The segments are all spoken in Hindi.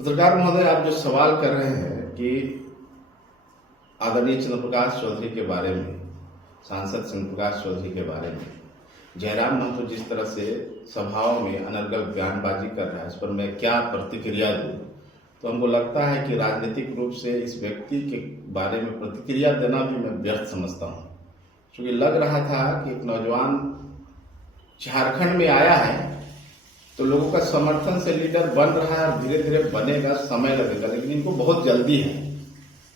पत्रकार महोदय, आप जो सवाल कर रहे हैं कि आदरणीय चंद्र प्रकाश चौधरी के बारे में, सांसद चंद्र प्रकाश चौधरी के बारे में जयराम महतो जिस तरह से सभाओं में अनर्गल बयानबाजी कर रहा है, इस पर मैं क्या प्रतिक्रिया दूं, तो हमको लगता है कि राजनीतिक रूप से इस व्यक्ति के बारे में प्रतिक्रिया देना भी मैं व्यर्थ समझता हूं। क्योंकि लग रहा था कि एक नौजवान झारखंड में आया है तो लोगों का समर्थन से लीडर बन रहा है और धीरे धीरे बनेगा, समय लगेगा, लेकिन इनको बहुत जल्दी है।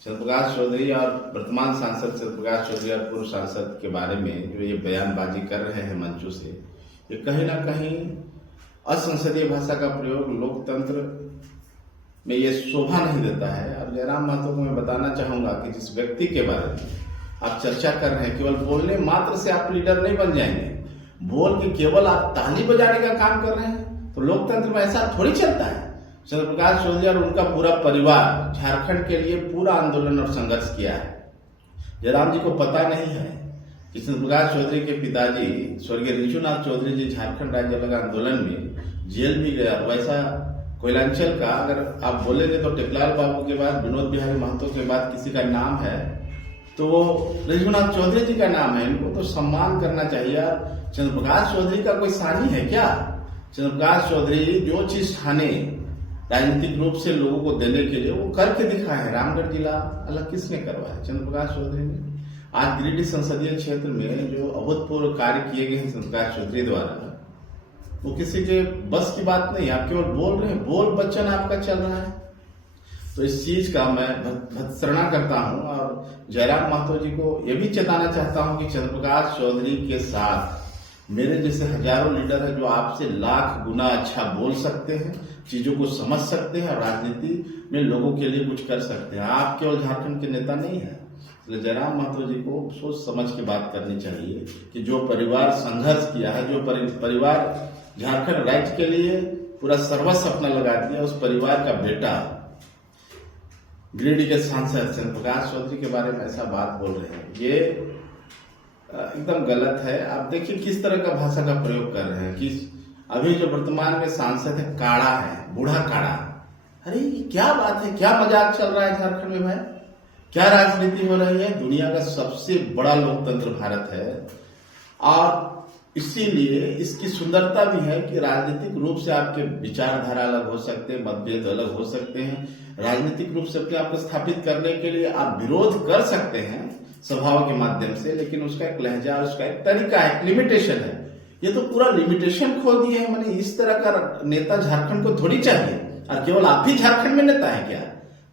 चंद्र प्रकाश चौधरी और वर्तमान सांसद चंद्र प्रकाश चौधरी और पूर्व सांसद के बारे में जो ये बयानबाजी कर रहे हैं मंचों से, ये कहीं ना कहीं असंसदीय भाषा का प्रयोग लोकतंत्र में ये शोभा नहीं देता है। और जयराम महतो को मैं बताना चाहूंगा कि जिस व्यक्ति के बारे में आप चर्चा कर रहे हैं, केवल बोलने मात्र से आप लीडर नहीं बन जाएंगे। बोल के केवल आप ताली बजाने का काम कर रहे हैं तो लोकतंत्र में ऐसा थोड़ी चलता है। चंद्र प्रकाश चौधरी और उनका पूरा परिवार झारखंड के लिए पूरा आंदोलन और संघर्ष किया है। जयराम जी को पता नहीं है कि चंद्र प्रकाश चौधरी के पिताजी स्वर्गीय रिंचूनाथ चौधरी जी झारखंड राज्य अलग आंदोलन में जेल भी गया। वैसा कोयलांचल का अगर आप बोलेंगे तो टेकलाल बाबू के बाद, विनोद बिहारी महतो के बाद किसी का नाम है तो वो रिंचूनाथ चौधरी जी का नाम है। इनको तो सम्मान करना चाहिए। चंद्र प्रकाश चौधरी का कोई सानी है क्या? चंद्र प्रकाश चौधरी जो चीज ठाने राजनीतिक रूप से लोगों को देने के लिए वो करके दिखा है। रामगढ़ जिला अलग किसने करवाया? चंद्र प्रकाश चौधरी ने। आज गिरिडीह संसदीय क्षेत्र में जो अभूतपूर्व कार्य किए गए हैं चंद्र प्रकाश चौधरी द्वारा, वो किसी के बस की बात नहीं। आप केवल बोल रहे हैं, बोल बच्चन आपका चल रहा है। तो इस चीज का मैं भत्सना करता हूं और जयराम महतो जी को यह भी चेताना चाहता हूं कि चंद्र प्रकाश चौधरी के साथ मेरे जैसे हजारों लीडर हैं जो आपसे लाख गुना अच्छा बोल सकते हैं, चीजों को समझ सकते हैं और राजनीति में लोगों के लिए कुछ कर सकते हैं। आप केवल झारखंड के नेता नहीं है। इसलिए जयराम महतो जी को सोच समझ के बात करनी चाहिए कि जो परिवार संघर्ष किया है, जो परिवार झारखंड राज्य के लिए पूरा सर्वस्व अपना लगा दिया, उस परिवार का बेटा गिरिडीह के सांसद चंद्र प्रकाश चौधरी के बारे में ऐसा बात बोल रहे हैं, ये एकदम गलत है। आप देखिए किस तरह का भाषा का प्रयोग कर रहे हैं कि अभी जो वर्तमान में सांसद है काड़ा है, बूढ़ा काड़ा। अरे क्या बात है, क्या मजाक चल रहा है झारखंड में भाई? क्या राजनीति हो रही है? दुनिया का सबसे बड़ा लोकतंत्र भारत है और इसीलिए इसकी सुंदरता भी है कि राजनीतिक रूप से आपके विचारधारा अलग हो सकते हैं, मतभेद अलग हो सकते हैं। राजनीतिक रूप से अपने आप को स्थापित करने के लिए आप विरोध कर सकते हैं सभाओं के माध्यम से, लेकिन उसका एक लहजा, उसका एक तरीका है, एक लिमिटेशन है। ये तो पूरा लिमिटेशन खो दिए हैं। मैंने इस तरह का नेता झारखंड को थोड़ी चाहिए। और केवल आप ही झारखंड में नेता है क्या?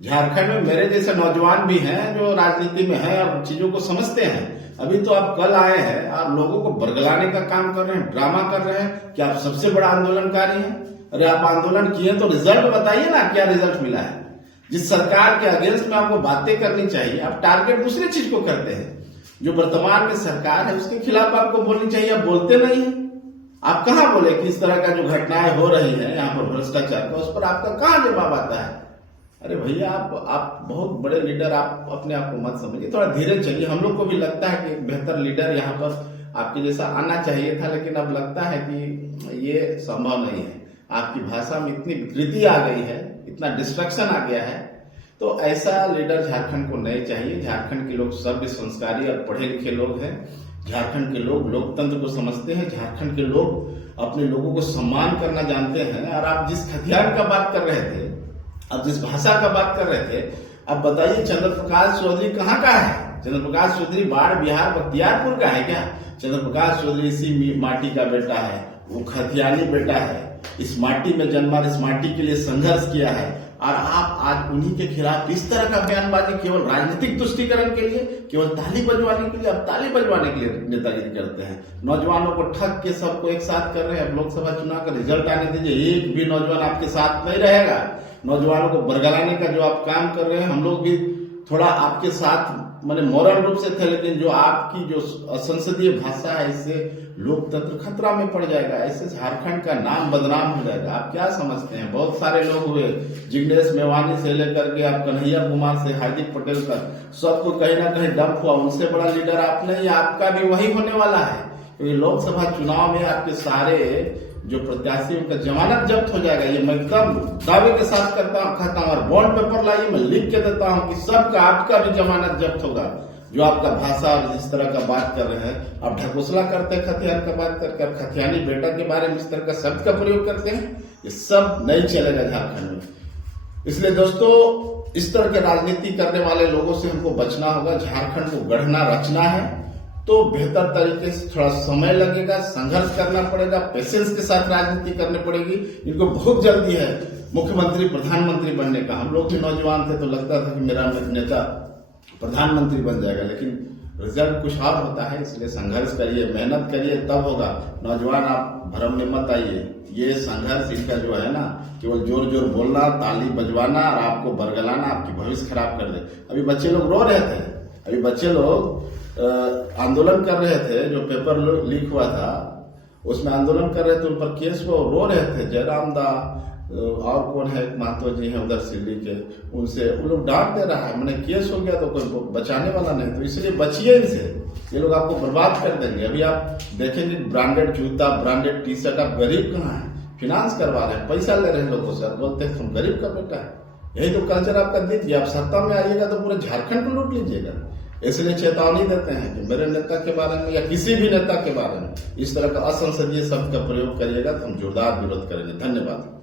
झारखंड में मेरे जैसे नौजवान भी हैं जो राजनीति में हैं और चीजों को समझते हैं। अभी तो आप कल आए हैं, आप लोगों को बरगलाने का काम कर रहे हैं, ड्रामा कर रहे हैं कि आप सबसे बड़ा आंदोलनकारी हैं। अरे आप आंदोलन किए तो रिजल्ट बताइए ना, क्या रिजल्ट मिला है? जिस सरकार के अगेंस्ट में आपको बातें करनी चाहिए, आप टारगेट दूसरे चीज को करते हैं। जो वर्तमान में सरकार है उसके खिलाफ आपको बोलनी चाहिए, आप बोलते नहीं है। आप कहां बोले कि इस तरह का जो घटनाएं हो रही है यहाँ पर भ्रष्टाचार का, उस पर आपका कहां जवाब आता है? अरे भैया, आप बहुत बड़े लीडर, आप अपने आप को मत समझिए, थोड़ा धीरे चलिए। हम लोग को भी लगता है कि एक बेहतर लीडर यहाँ पर आपके जैसा आना चाहिए था, लेकिन अब लगता है कि ये संभव नहीं है। आपकी भाषा में इतनी विकृति आ गई है, इतना डिस्ट्रक्शन आ गया है, तो ऐसा लीडर झारखंड को नहीं चाहिए। झारखंड के लोग सभ्य, संस्कारी और पढ़े लिखे लोग हैं। झारखंड के लोग लोकतंत्र को समझते हैं। झारखंड के लोग अपने लोगों को सम्मान करना जानते हैं। और आप जिस हथियार का बात कर रहे थे, अब जिस भाषा का बात कर रहे थे, अब बताइए चंद्र प्रकाश चौधरी कहाँ का है? चंद्र प्रकाश चौधरी बाढ़ बिहार बख्तियारपुर का है क्या? चंद्र प्रकाश चौधरी इसी माटी का बेटा है, वो खतियानी बेटा है। इस माटी में जन्मा, इस माटी के लिए संघर्ष किया है और आप आज उन्हीं के खिलाफ इस तरह का बयानबाजी केवल राजनीतिक तुष्टीकरण के लिए, केवल ताली बजवाने के लिए, अब ताली बजवाने के लिए नेतागिरी करते हैं। नौजवानों को ठग के सबको एक साथ कर रहे हैं। अब लोकसभा चुनाव का रिजल्ट आने दीजिए, एक भी नौजवान आपके साथ नहीं रहेगा। नौजवानों को बरगलाने का जो आप काम कर रहे हैं, हम लोग भी थोड़ा आपके साथ मैंने मॉरल रूप से थे, लेकिन जो आपकी जो असंसदीय भाषा है, इससे लोकतंत्र खतरा में पड़ जाएगा। ऐसे झारखंड का नाम बदनाम हो जाएगा। आप क्या समझते हैं? बहुत सारे लोग हुए, जिग्नेश मेवानी से लेकर के आप कन्हैया कुमार से हार्दिक पटेल तक, सबको कहीं ना कहीं डंप हुआ। उनसे बड़ा लीडर आप नहीं, आपका भी वही होने वाला है। क्योंकि लोकसभा चुनाव में आपके सारे जो प्रत्याशी उनका जमानत जब्त हो जाएगा। ये मैं एकदम दावे के साथ कहता हूं और बॉन्ड पेपर लाइए, मैं लिख के देता हूं कि सबका आपका भी जमानत जब्त होगा। जो आपका भाषा और जिस तरह का बात कर रहे हैं, आप ढकोसला करते हैं खतियान का बात करके, खतियानी बेटा के बारे में इस तरह का शब्द का प्रयोग करते हैं, ये सब नहीं चलेगा झारखंड में। इसलिए दोस्तों, इस तरह के राजनीति करने वाले लोगों से हमको बचना होगा। झारखंड को गढ़ना रचना है तो बेहतर तरीके से थोड़ा समय लगेगा, संघर्ष करना पड़ेगा, पेशेंस के साथ राजनीति करनी पड़ेगी। इनको बहुत जल्दी है मुख्यमंत्री प्रधानमंत्री बनने का। हम लोग भी नौजवान थे तो लगता था कि मेरा नेता प्रधानमंत्री बन जाएगा, लेकिन रिजल्ट कुछ और होता है। इसलिए संघर्ष करिए, मेहनत करिए, तब होगा। नौजवान आप भ्रम में मत आइए। ये संघर्ष इनका जो है ना, केवल जोर जोर बोलना, ताली बजवाना और आपको बरगलाना आपकी भविष्य खराब कर दे। अभी बच्चे लोग रो रहे थे, अभी बच्चे लोग आंदोलन कर रहे थे, जो पेपर लीक हुआ था उसमें आंदोलन कर रहे थे, उन पर केस वो रो रहे थे। जयराम दा और कौन है, महतो जी हैं उधर सिल्ली के, उनसे वो लोग डांट दे रहा है, मैंने केस हो गया तो कोई बचाने वाला नहीं। तो इसलिए बचिए इनसे, ये लोग आपको बर्बाद कर देंगे। अभी आप देखेंगे ब्रांडेड जूता, ब्रांडेड टी शर्ट, आप गरीब कहाँ है, फिनांस करवा रहे हैं, पैसा ले रहे हैं लोगों से, बोलते हैं तुम गरीब का बेटा है। यही तो कल्चर आपका दीजिए। आप सत्ता में आइएगा तो पूरे झारखंड को लूट लीजिएगा। इसलिए चेतावनी देते हैं कि मेरे नेता के बारे में या किसी भी नेता के बारे में इस तरह का असंसदीय शब्द का प्रयोग करिएगा तो हम जोरदार विरोध करेंगे। धन्यवाद।